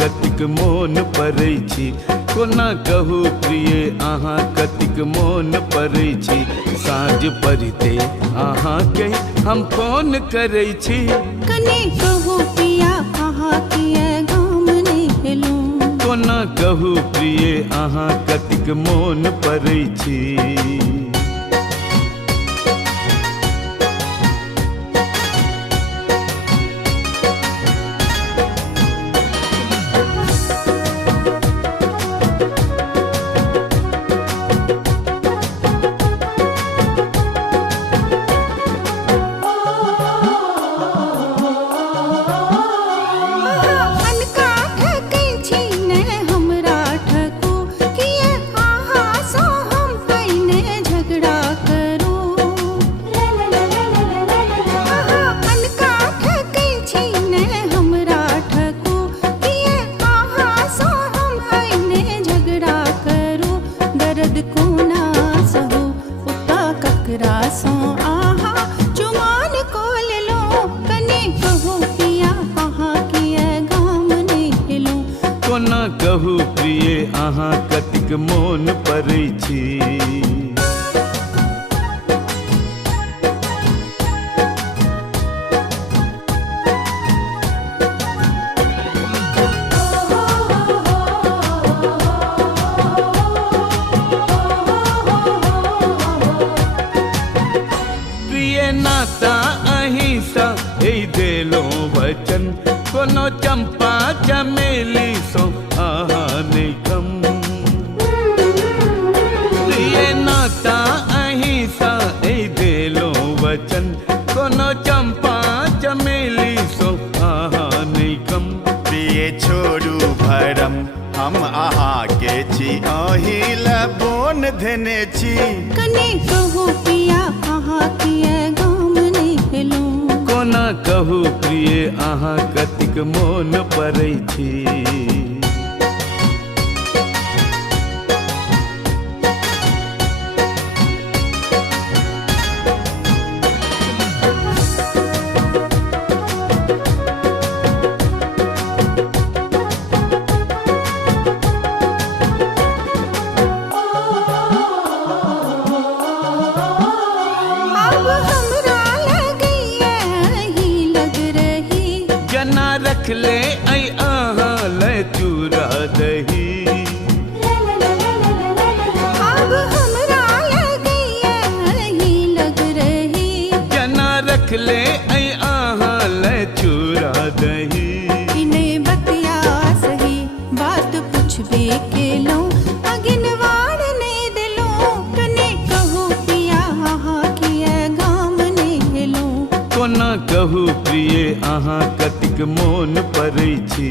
कतिक मोन पड़ै छी, कोना कहू प्रिय अहाँ कतिक मोन पड़ै छी। साँझ पड़िते अहाँके हम फोन करै छी, कने कहू पिया अहाँ किया गाम नहीं एलूं। कोना कहू प्रिय अहाँ कतिक मोन पड़ै छी। कोना कहू प्रिय अहाँ कतिक मोन पड़ै छी। प्रिय नाता अहिंसा देलो वचन, कोनो चंपा चमेली सो आहा नहीं कम। प्रिय नाता अहिंसा देलो वचन, कोनो चंपा चमेली सो आहा नहीं कम। प्रिय छोड़ू भरम हम आहा के छी, अही बोन धने छी। कने कहू पिया अहाँ किया गाम नहीं एलूं। कोना कहू प्रिय अहाँ कतिक मोन पड़ै छी। जना रख ले आई आहाँ ले चूरा दही, अब हमरा ही लग रही। जना रख ले आई आहाँ ले चूरा दही। इन्हें बतिया सही बात पूछबे के लो, अगिन वाड़ ने दिलो। कने कहू पिया अहाँ किया गाम नहीं एलूं। कोना कहू प्रिय अहाँ कतिक मोन पड़ै छी।